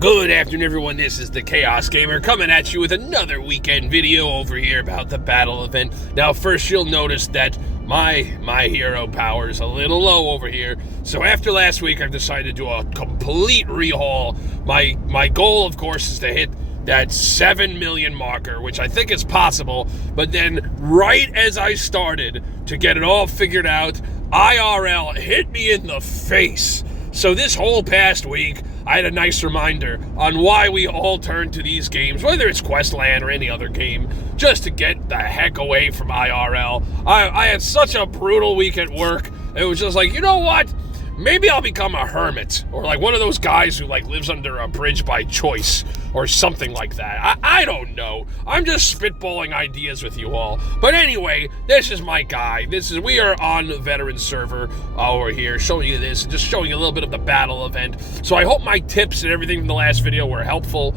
Good afternoon, everyone. This is the Chaos Gamer coming at you with another weekend video over here about the battle event. Now, first you'll notice that my hero power is a little low over here. So after last week, I've decided to do a complete rehaul. My goal, of course, is to hit that 7 million marker, which I think is possible. But then, right as I started to get it all figured out, IRL hit me in the face. So this whole past week, I had a nice reminder on why we all turn to these games, whether it's Questland or any other game, just to get the heck away from IRL. I had such a brutal week at work. It was just like, you know what? Maybe I'll become a hermit, or like one of those guys who like lives under a bridge by choice, or something like that. I don't know. I'm just spitballing ideas with you all. But anyway, this is my guy. We are on the veteran server over here, showing you this, and just showing you a little bit of the battle event. So I hope my tips and everything from the last video were helpful,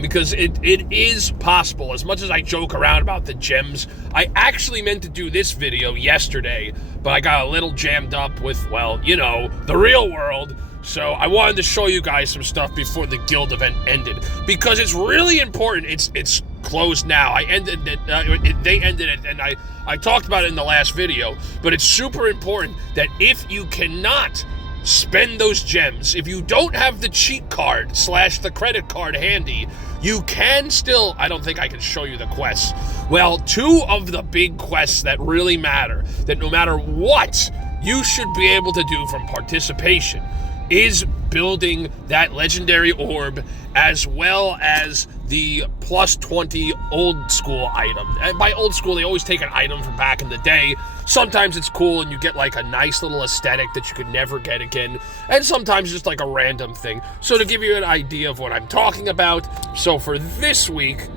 because it is possible. As much as I joke around about the gems, I actually meant to do this video yesterday, but I got a little jammed up with, well, you know, the real world. So I wanted to show you guys some stuff before the guild event ended, because it's really important. It's closed now. I ended it, they ended it, and I talked about it in the last video, but it's super important that if you cannot spend those gems, if you don't have the cheat card / the credit card handy, you can still, I don't think I can show you the quests. Well, two of the big quests that really matter, that no matter what, you should be able to do from participation, is building that legendary orb, as well as the plus 20 old school item. And by old school, they always take an item from back in the day. Sometimes it's cool and you get like a nice little aesthetic that you could never get again. And sometimes just like a random thing. So to give you an idea of what I'm talking about, so for this week,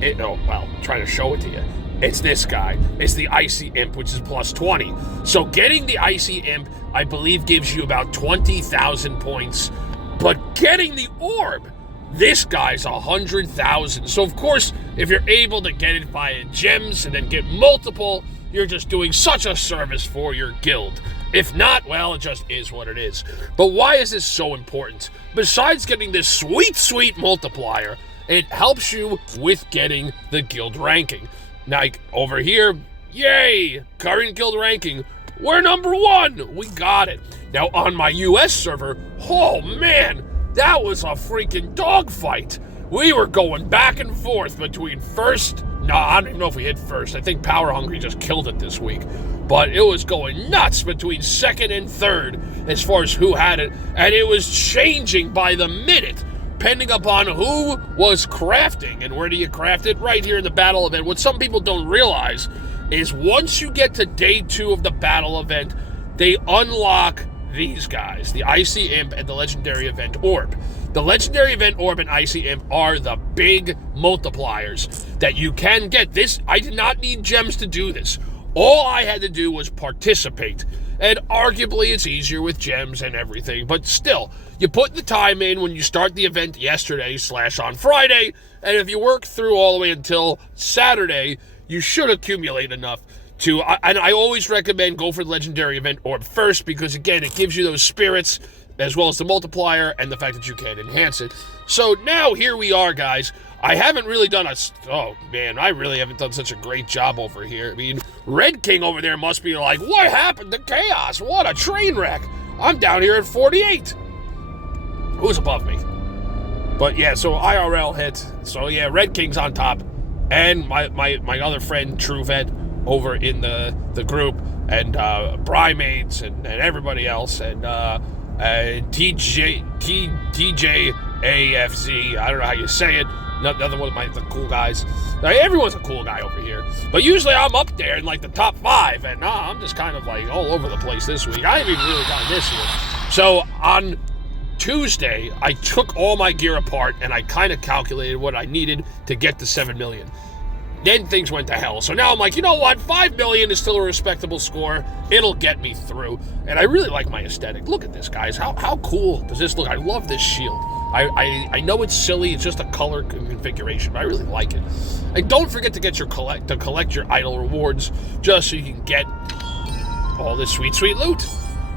trying to show it to you. It's this guy. It's the Icy Imp, which is plus 20. So getting the Icy Imp, I believe, gives you about 20,000 points. But getting the orb, this guy's 100,000. So of course, if you're able to get it via gems and then get multiple, you're just doing such a service for your guild. If not, well, it just is what it is. But why is this so important? Besides getting this sweet multiplier, it helps you with getting the guild ranking. Like over here, yay, current guild ranking, we're #1, we got it. Now on my US server, oh man, that was a freaking dogfight. We were going back and forth between first, I don't even know if we hit first, I think Power Hungry just killed it this week, but it was going nuts between second and third as far as who had it, and it was changing by the minute, depending upon who was crafting. And where do you craft it? Right here in the battle event. What some people don't realize is once you get to day 2 of the battle event, they unlock these guys, the Icy Imp and the Legendary Event Orb. The Legendary Event Orb and Icy Imp are the big multipliers that you can get. This, I did not need gems to do this. All I had to do was participate. And arguably it's easier with gems and everything, but still, you put the time in when you start the event yesterday / on Friday, and if you work through all the way until Saturday, you should accumulate enough to, and I always recommend go for the Legendary Event Orb first, because again, it gives you those spirits, as well as the multiplier, and the fact that you can enhance it. So now here we are, guys. I haven't really done oh man, I really haven't done such a great job over here. I mean, Red King over there must be like, what happened to Chaos? What a train wreck. I'm down here at 48. Who's above me? But yeah, so IRL hit. So yeah, Red King's on top. And my other friend, TrueVet, over in the group, and Brimades and everybody else, and TJ AFZ, I don't know how you say it. Another one of the cool guys. Everyone's a cool guy over here. But usually I'm up there in like the top 5, and I'm just kind of like all over the place this week. I haven't even really gotten this yet. So on Tuesday, I took all my gear apart, and I kind of calculated what I needed to get to 7 million. Then things went to hell. So now I'm like, you know what? 5 million is still a respectable score. It'll get me through. And I really like my aesthetic. Look at this, guys. How cool does this look? I love this shield. I know it's silly. It's just a color configuration, but I really like it. And don't forget to get collect your idol rewards, just so you can get all this sweet loot.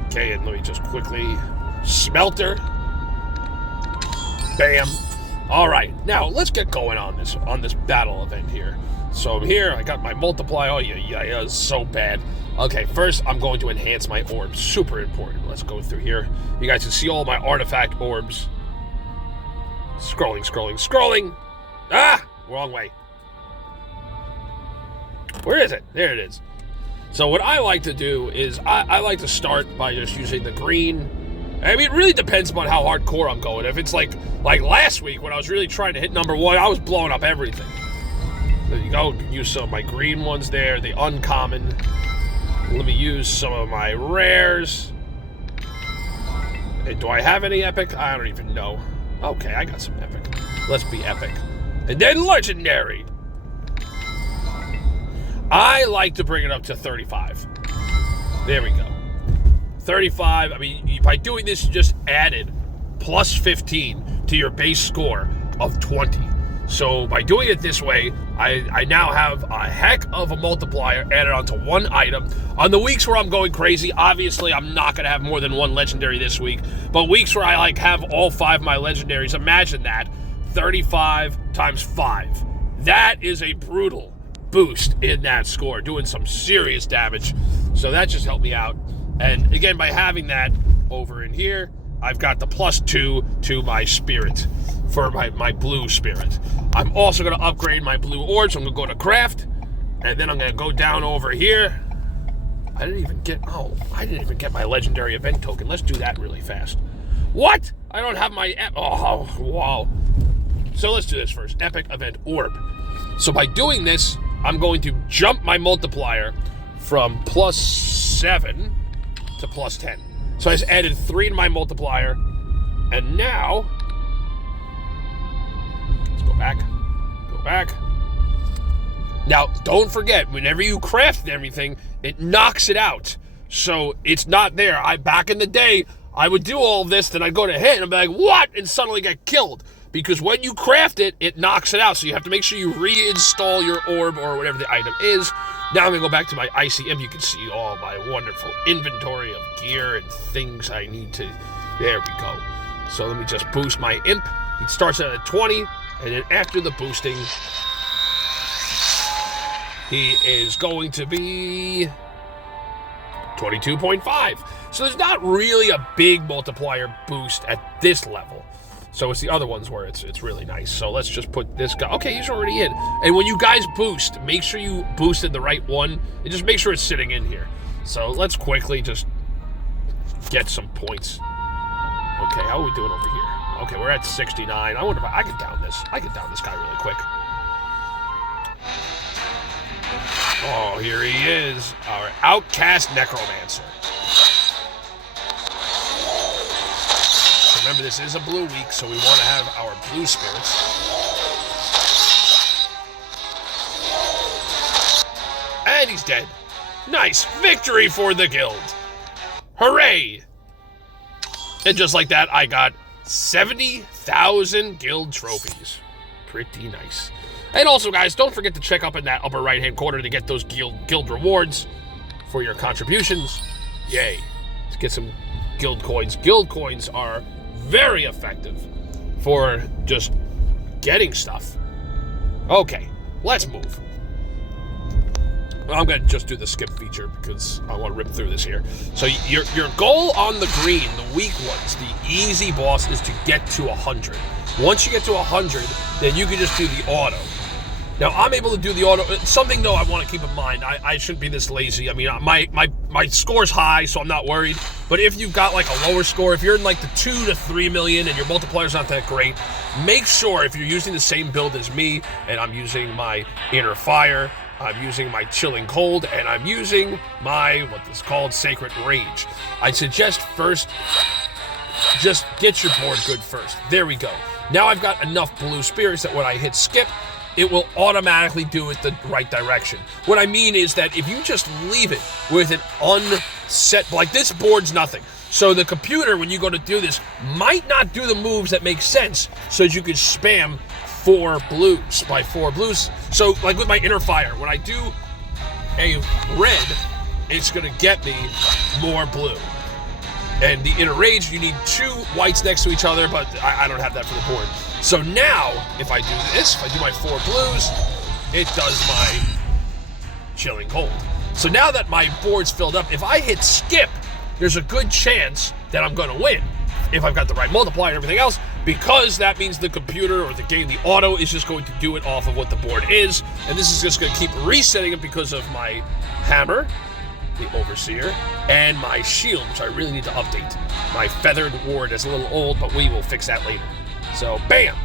Okay, and let me just quickly smelter. Bam. All right, now let's get going on this battle event here. So here, I got my multiplier. Oh, yeah, it's so bad. Okay, first, I'm going to enhance my orbs. Super important. Let's go through here. You guys can see all my artifact orbs. Scrolling. Ah! Wrong way. Where is it? There it is. So what I like to do is I like to start by just using the green. I mean, it really depends on how hardcore I'm going. If it's like last week when I was really trying to hit number 1, I was blowing up everything. There you go. Use some of my green ones there. The uncommon. Let me use some of my rares. Hey, do I have any epic? I don't even know. Okay, I got some epic. Let's be epic. And then legendary. I like to bring it up to 35. There we go. 35. I mean, by doing this, you just added plus 15 to your base score of 20. So by doing it this way, I now have a heck of a multiplier added onto one item. On the weeks where I'm going crazy, obviously I'm not going to have more than one legendary this week. But weeks where I have all 5 of my legendaries, imagine that. 35 times 5. That is a brutal boost in that score, doing some serious damage. So that just helped me out. And again, by having that over in here, I've got the plus 2 to my spirit for my blue spirit. I'm also going to upgrade my blue orbs. I'm going to go to craft, and then I'm going to go down over here. I didn't even get my legendary event token. Let's do that really fast. What? I don't have my... Oh, wow. So let's do this first. Epic Event Orb. So by doing this, I'm going to jump my multiplier from plus 7 to plus 10. So I just added 3 to my multiplier, and now... Let's go back. Now, don't forget, whenever you craft everything, it knocks it out. So it's not there. Back in the day, I would do all this, then I'd go to hit, and I'd be like, what? And suddenly get killed. Because when you craft it, it knocks it out. So you have to make sure you reinstall your orb or whatever the item is. Now I'm going to go back to my Icy Imp. You can see all my wonderful inventory of gear and things I need to... There we go. So let me just boost my Imp. It starts at a 20, and then after the boosting, he is going to be 22.5. So there's not really a big multiplier boost at this level. So it's the other ones where it's really nice. So let's just put this guy. Okay, he's already in. And when you guys boost, make sure you boosted the right one. And just make sure it's sitting in here. So let's quickly just get some points. Okay, how are we doing over here? Okay, we're at 69. I wonder if I could down this. I could down this guy really quick. Oh, here he is. Our outcast necromancer. Remember, this is a blue week, so we want to have our blue spirits. And he's dead. Nice. Victory for the guild. Hooray. And just like that, I got 70,000 guild trophies. Pretty nice. And also, guys, don't forget to check up in that upper right-hand corner to get those guild rewards for your contributions. Yay. Let's get some guild coins. Guild coins are very effective for just getting stuff. Okay, let's move. I'm going to just do the skip feature because I want to rip through this here. So your goal on the green, the weak ones, the easy boss, is to get to 100. Once you get to 100, then you can just do the auto. Now, I'm able to do the auto. Something, though, I want to keep in mind. I shouldn't be this lazy. I mean, my score's high, so I'm not worried. But if you've got, like, a lower score, if you're in, like, the 2 to 3 million and your multiplier's not that great, make sure if you're using the same build as me, and I'm using my Inner Fire, I'm using my Chilling Cold, and I'm using my, what is called, Sacred Rage. I'd suggest first, just get your board good first. There we go. Now I've got enough blue spirits that when I hit skip, it will automatically do it the right direction. What I mean is that if you just leave it with an unset, like this board's nothing. So the computer, when you go to do this, might not do the moves that make sense so that you could spam 4 blues by 4 blues. So like with my Inner Fire, when I do a red, it's gonna get me more blue. And the inner rage, you need 2 whites next to each other, but I don't have that for the board. So now, if I do this, if I do my 4 blues, it does my chilling cold. So now that my board's filled up, if I hit skip, there's a good chance that I'm going to win if I've got the right multiplier and everything else, because that means the computer or the game, the auto, is just going to do it off of what the board is, and this is just going to keep resetting it because of my hammer, the Overseer, and my shield, which I really need to update. My feathered ward is a little old, but we will fix that later. So, bam!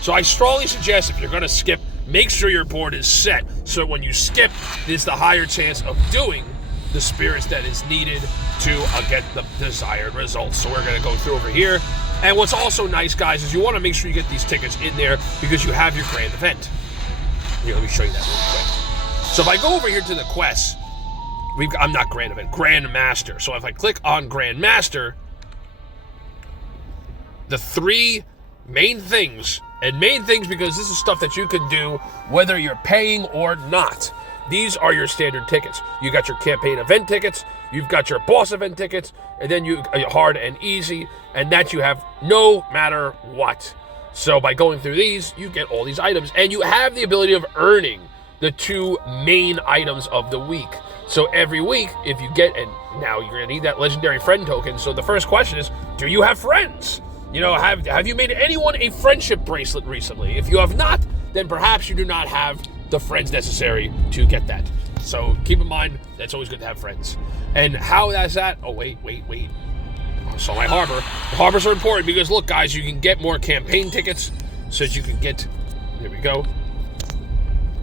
So I strongly suggest if you're going to skip, make sure your board is set, so when you skip, there's the higher chance of doing the spirits that is needed to get the desired results. So we're going to go through over here. And what's also nice, guys, is you want to make sure you get these tickets in there because you have your grand event. Here, let me show you that real quick. So if I go over here to the quests, I'm not grand event, Grand Master. So if I click on Grand Master, the 3 main things, and main things because this is stuff that you can do whether you're paying or not. These are your standard tickets. You got your campaign event tickets, you've got your boss event tickets, and then you hard and easy, and that you have no matter what. So by going through these, you get all these items, and you have the ability of earning the 2 main items of the week. So every week, if you get, and now you're gonna need that legendary friend token. So the first question is, do you have friends? You know, have you made anyone a friendship bracelet recently? If you have not, then perhaps you do not have the friends necessary to get that. So keep in mind, that's always good to have friends. And how that's that? Oh, wait. So my harbor. The harbors are important because, look, guys, you can get more campaign tickets so that you can get, here we go,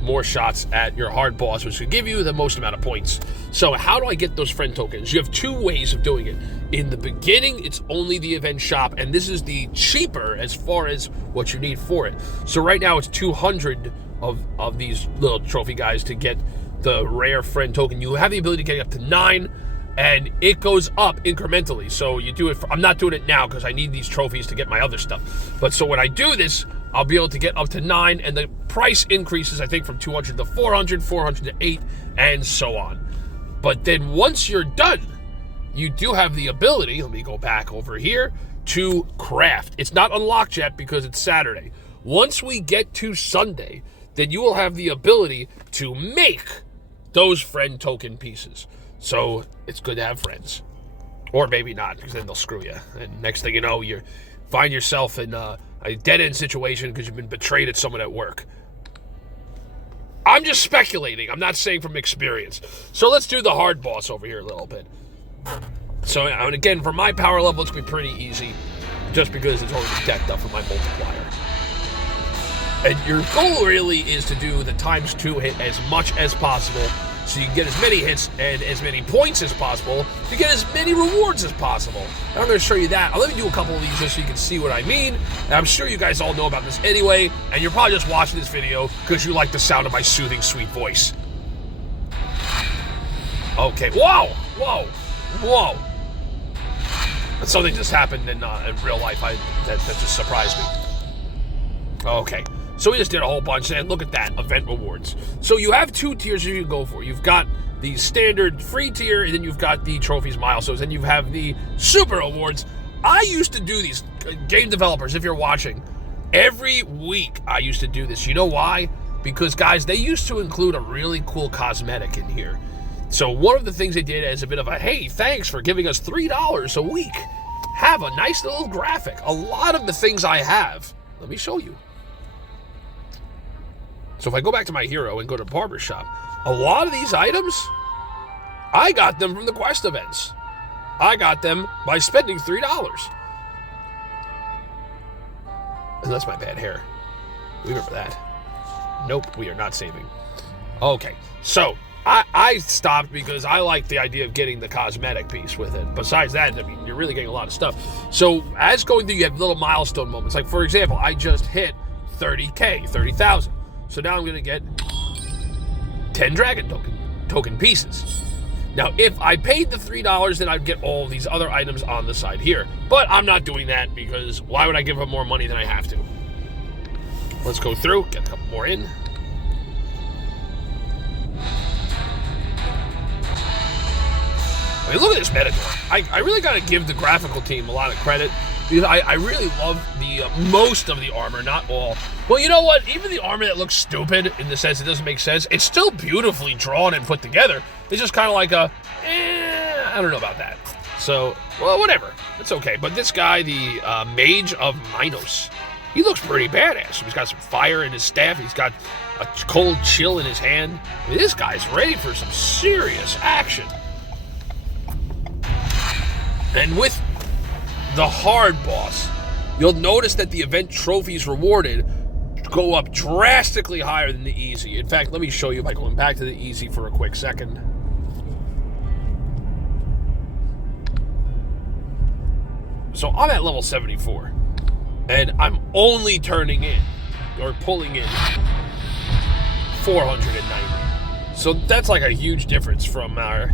more shots at your hard boss, which will give you the most amount of points. So how do I get those friend tokens? You have 2 ways of doing it. In the beginning, it's only the event shop, and this is the cheaper as far as what you need for it. So right now it's 200 of these little trophy guys to get the rare friend token. You have the ability to get up to 9, and it goes up incrementally. So you do it I'm not doing it now because I need these trophies to get my other stuff. But so when I do this, I'll be able to get up to 9, and the price increases, I think, from 200 to 400, 400 to 8, and so on. But then once you're done, you do have the ability, let me go back over here, to craft. It's not unlocked yet because it's Saturday. Once we get to Sunday, then you will have the ability to make those friend token pieces. So it's good to have friends. Or maybe not, because then they'll screw you. And next thing you know, you find yourself in a dead-end situation because you've been betrayed at someone at work. I'm just speculating. I'm not saying from experience. So let's do the hard boss over here a little bit. So, and again, for my power level, it's going to be pretty easy, just because it's already decked up for my multiplier. And your goal really is to do the ×2 hit as much as possible, so you can get as many hits and as many points as possible to get as many rewards as possible. And I'm going to show you that. I'll let me do a couple of these just so you can see what I mean. And I'm sure you guys all know about this anyway, and you're probably just watching this video because you like the sound of my soothing, sweet voice. Okay, whoa! Something just happened in real life that just surprised me. Okay. So we just did a whole bunch, and look at that, event rewards. So you have 2 tiers you can go for. You've got the standard free tier, and then you've got the trophies, milestones, and you have the super awards. I used to do these, game developers, if you're watching, every week I used to do this. You know why? Because, guys, they used to include a really cool cosmetic in here. So one of the things they did as a bit of a, hey, thanks for giving us $3 a week, have a nice little graphic. A lot of the things I have, let me show you. So if I go back to my hero and go to barbershop, a lot of these items, I got them from the quest events. I got them by spending $3. And that's my bad hair. We remember that. Nope, we are not saving. Okay, so I stopped because I like the idea of getting the cosmetic piece with it. Besides that, I mean, you're really getting a lot of stuff. So as going through, you have little milestone moments. Like, for example, I just hit 30K, 30,000. So now I'm going to get 10 dragon token pieces. Now, if I paid the $3, then I'd get all these other items on the side here. But I'm not doing that because why would I give them more money than I have to? Let's go through, get a couple more in. I mean, look at this Metator. I really got to give the graphical team a lot of credit, because I really love the most of the armor, not all. Well, you know what? Even the armor that looks stupid in the sense it doesn't make sense, it's still beautifully drawn and put together. It's just kind of like I don't know about that. So, well, whatever. It's okay. But this guy, the Mage of Minos, he looks pretty badass. He's got some fire in his staff. He's got a cold chill in his hand. I mean, this guy's ready for some serious action. And with the hard boss, you'll notice that the event trophies rewarded go up drastically higher than the easy. In fact, let me show you by going back to the easy for a quick second. So I'm at level 74, and I'm only turning in, or pulling in, 490. So that's like a huge difference from our,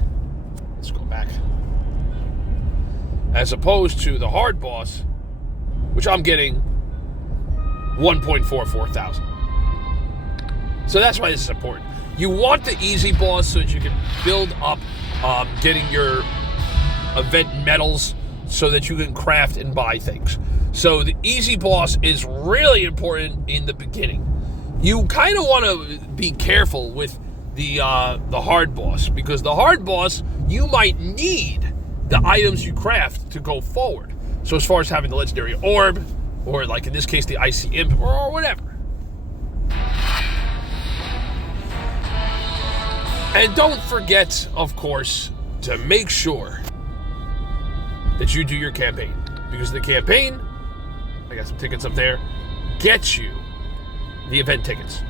let's go back, as opposed to the hard boss, which I'm getting 1.44 thousand. So that's why this is important. You want the easy boss so that you can build up getting your event medals so that you can craft and buy things. So the easy boss is really important in the beginning. You kind of want to be careful with the hard boss, because the hard boss, you might need the items you craft to go forward. So as far as having the legendary orb, or like in this case the icy imp, or whatever. And don't forget, of course, to make sure that you do your campaign, because the campaign, I got some tickets up there, gets you the event tickets.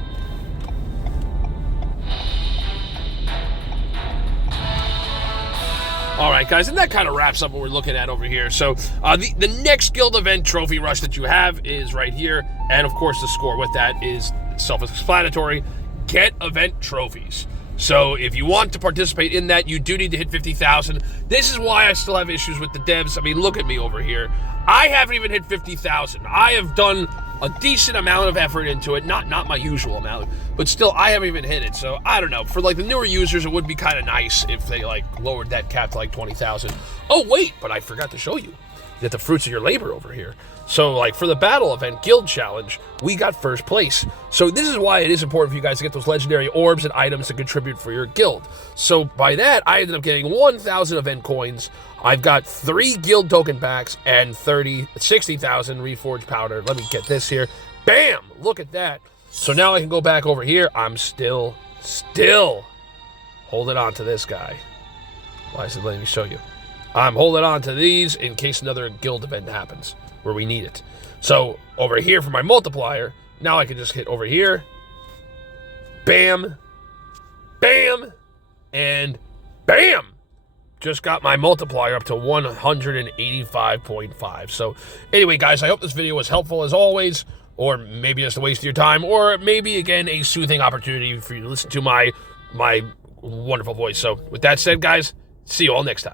All right, guys, and that kind of wraps up what we're looking at over here. So the next guild event trophy rush that you have is right here, and of course the score with that is self-explanatory. Get event trophies. So if you want to participate in that, you do need to hit 50,000. This is why I still have issues with the devs. I mean, look at me over here. I haven't even hit 50,000. I have done a decent amount of effort into it, not my usual amount, but still I haven't even hit it. So I don't know. For like the newer users, it would be kind of nice if they like lowered that cap to like 20,000. Oh wait, but I forgot to show you that the fruits of your labor over here. So like for the battle event guild challenge, we got first place. So this is why it is important for you guys to get those legendary orbs and items to contribute for your guild. So by that, I ended up getting 1,000 event coins. I've got 3 guild token packs and 60,000 reforged powder. Let me get this here. Bam! Look at that. So now I can go back over here. I'm still holding on to this guy. Why is it letting me show you? I'm holding on to these in case another guild event happens where we need it. So over here for my multiplier, now I can just hit over here. Bam. Bam. And bam. Just got my multiplier up to 185.5. So anyway, guys, I hope this video was helpful as always, or maybe just a waste of your time, or maybe, again, a soothing opportunity for you to listen to my wonderful voice. So with that said, guys, see you all next time.